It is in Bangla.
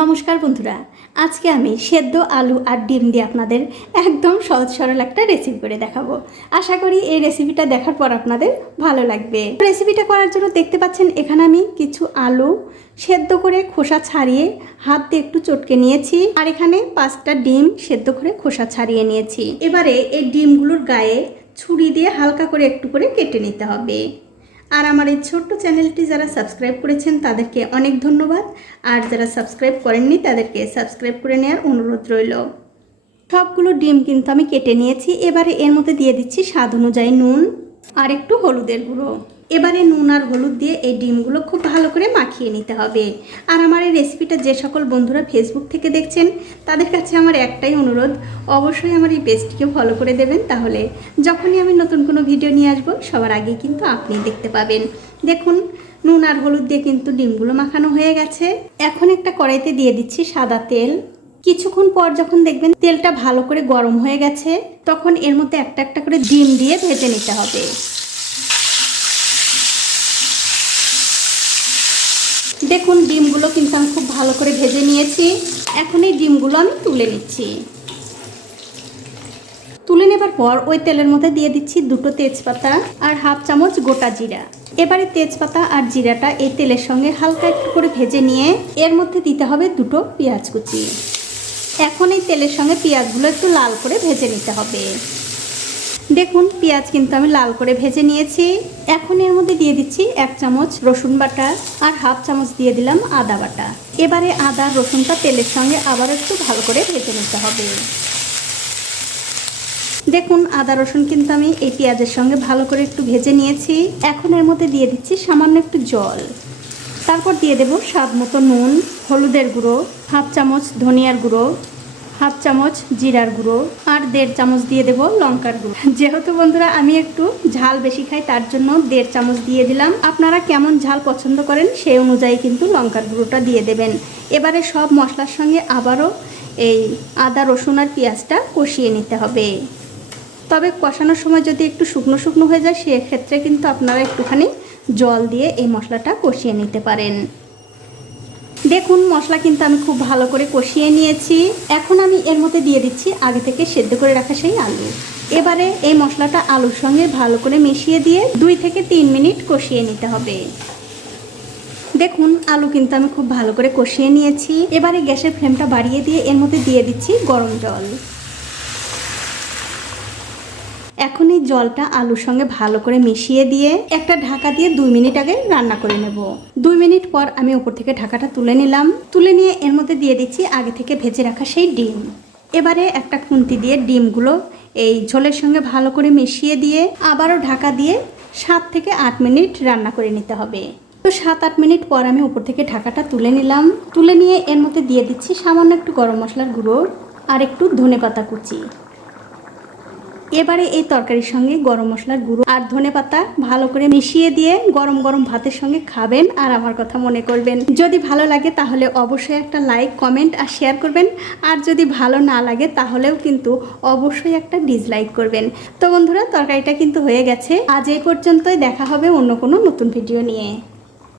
নমস্কার বন্ধুরা, আজকে আমি সেদ্ধ আলু আর ডিম দিয়ে আপনাদের একদম সহজ সরল একটা রেসিপি করে দেখাবো। আশা করি এই রেসিপিটা দেখার পর আপনাদের ভালো লাগবে। রেসিপিটা করার জন্য দেখতে পাচ্ছেন, এখানে আমি কিছু আলু সেদ্ধ করে খোসা ছাড়িয়ে হাত দিয়ে একটু চটকে নিয়েছি আর এখানে পাঁচটা ডিম সেদ্ধ করে খোসা ছাড়িয়ে নিয়েছি। এবারে এই ডিমগুলোর গায়ে ছুরি দিয়ে হালকা করে একটু করে কেটে নিতে হবে। আর আমার এই ছোট্ট চ্যানেলটি যারা সাবস্ক্রাইব করেছেন তাদেরকে অনেক ধন্যবাদ। আর যারা সাবস্ক্রাইব করেননি তাদেরকে সাবস্ক্রাইব করে নেওয়ার অনুরোধ রইল। সবগুলো ডিম কিন্তু আমি কেটে নিয়েছি। এবারে এর মধ্যে দিয়ে দিচ্ছি স্বাদ অনুযায়ী নুন আর একটু হলুদের গুঁড়ো। এবারে নুন আর হলুদ দিয়ে এই ডিমগুলো খুব ভালো করে মাখিয়ে নিতে হবে। আর আমার এই রেসিপিটা যে সকল বন্ধুরা ফেসবুক থেকে দেখছেন, তাদের কাছে আমার একটাই অনুরোধ, অবশ্যই আমার এই পেজটিকে ফলো করে দেবেন তাহলে যখনই আমি নতুন কোনো ভিডিও নিয়ে আসব, সবার আগে কিন্তু আপনি দেখতে পাবেন। দেখুন, নুন আর হলুদ দিয়ে কিন্তু ডিমগুলো মাখানো হয়ে গেছে। এখন একটা কড়াইতে দিয়ে দিচ্ছি সাদা তেল। কিছুক্ষণ পর যখন দেখবেন তেলটা ভালো করে গরম হয়ে গেছে, তখন এর মধ্যে একটা একটা করে ডিম দিয়ে ভেজে নিতে হবে। দেখুন, ডিমগুলো কিন্তু আমি খুব ভালো করে ভেজে নিয়েছি। এখন এই ডিমগুলো আমি তুলে নিচ্ছি। তুলে নেবার পর ওই তেলের মধ্যে দিয়ে দিচ্ছি দুটো তেজপাতা আর হাফ চামচ গোটা জিরা। এবারে তেজপাতা আর জিরাটা এই তেলের সঙ্গে হালকা একটু করে ভেজে নিয়ে এর মধ্যে দিতে হবে দুটো পেঁয়াজ কুচি। এখন এই তেলের সঙ্গে পেঁয়াজগুলো একটু লাল করে ভেজে নিতে হবে। দেখুন, পেঁয়াজ কিন্তু আমি লাল করে ভেজে নিয়েছি। এখন এর মধ্যে দিয়ে দিচ্ছি এক চামচ রসুন বাটা আর হাফ চামচ দিয়ে দিলাম আদা বাটা। এবারে আদা রসুনটা তেলের সঙ্গে আবার একটু ভালো করে ভেজে নিতে হবে। দেখুন, আদা, রসুন কিন্তু আমি এই পেঁয়াজের সঙ্গে ভালো করে একটু ভেজে নিয়েছি। এখন এর মধ্যে দিয়ে দিচ্ছি সামান্য একটু জল। তারপর দিয়ে দেব স্বাদ মতো নুন, হলুদের গুঁড়ো, হাফ চামচ ধনিয়ার গুঁড়ো হাফ চামচ জিরার গুঁড়ো আর দেড় চামচ দিয়ে দেব লঙ্কার গুঁড়ো। যেহেতু বন্ধুরা, আমি একটু ঝাল বেশি খাই, তার জন্য দেড় চামচ দিয়ে দিলাম। আপনারা কেমন ঝাল পছন্দ করেন সেই অনুযায়ী কিন্তু লঙ্কার গুঁড়োটা দিয়ে দেবেন। এবারে সব মশলার সঙ্গে আবারও এই আদা, রসুন আর পেঁয়াজটা কষিয়ে নিতে হবে। তবে কষানোর সময় যদি একটু শুকনো শুকনো হয়ে যায়, সেক্ষেত্রে কিন্তু আপনারা একটুখানি জল দিয়ে এই মশলাটা কষিয়ে নিতে পারেন। দেখুন, মশলা কিন্তু আমি খুব ভালো করে কষিয়ে নিয়েছি। এখন আমি এর মধ্যে দিয়ে দিচ্ছি আগে থেকে সেদ্ধ করে রাখা সেই আলু। এবারে এই মশলাটা আলুর সঙ্গে ভালো করে মিশিয়ে দিয়ে দুই থেকে তিন মিনিট কষিয়ে নিতে হবে। দেখুন, আলু কিন্তু আমি খুব ভালো করে কষিয়ে নিয়েছি। এবারে গ্যাসের ফ্লেমটা বাড়িয়ে দিয়ে এর মধ্যে দিয়ে দিচ্ছি গরম জল। এখন এই জলটা আলুর সঙ্গে ভালো করে মিশিয়ে দিয়ে একটা ঢাকা দিয়ে দুই মিনিট আগে রান্না করে নেব। দুই মিনিট পর আমি উপর থেকে ঢাকাটা তুলে নিলাম। তুলে নিয়ে এর মধ্যে দিয়ে দিচ্ছি আগে থেকে ভেজে রাখা সেই ডিম। এবারে একটা খুন্তি দিয়ে ডিমগুলো এই ঝোলের সঙ্গে ভালো করে মিশিয়ে দিয়ে আবারও ঢাকা দিয়ে সাত থেকে আট মিনিট রান্না করে নিতে হবে। তো সাত, আট মিনিট পর আমি উপর থেকে ঢাকাটা তুলে নিলাম। তুলে নিয়ে এর মধ্যে দিয়ে দিচ্ছি সামান্য একটু গরম মশলার গুঁড়ো আর একটু ধনে পাতা কুচি। এবারে এই তরকারির সঙ্গে গরম মশলার গুঁড়ো আর ধনে পাতা ভালো করে মিশিয়ে দিয়ে গরম গরম ভাতের সঙ্গে খাবেন আর আমার কথা মনে করবেন। যদি ভালো লাগে তাহলে অবশ্যই একটা লাইক, কমেন্ট আর শেয়ার করবেন। আর যদি ভালো না লাগে তাহলেও কিন্তু অবশ্যই একটা ডিসলাইক করবেন। তো বন্ধুরা, তরকারিটা কিন্তু হয়ে গেছে। আজ এই পর্যন্তই দেখা হবে অন্য কোনো নতুন ভিডিও নিয়ে।